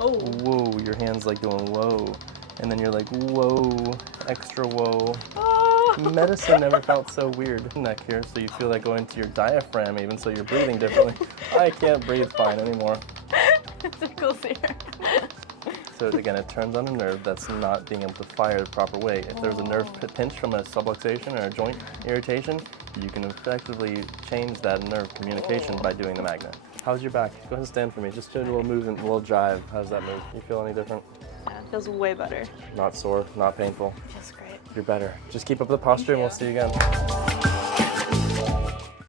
Oh. Whoa, your hand's like doing whoa. And then you're like, whoa, extra whoa. Oh. Medicine never felt so weird. Neck here, so you feel like going to your diaphragm even, so you're breathing differently. I can't breathe fine anymore. It tickles here. So again, it turns on a nerve that's not being able to fire the proper way. If there's a nerve pinch from a subluxation or a joint irritation, you can effectively change that nerve communication by doing the magnet. How's your back? Go ahead and stand for me. Just do a little movement, a little jive. How does that move? You feel any different? Yeah, it feels way better. Not sore, not painful. Feels great. You're better. Just keep up the posture and we'll see you again.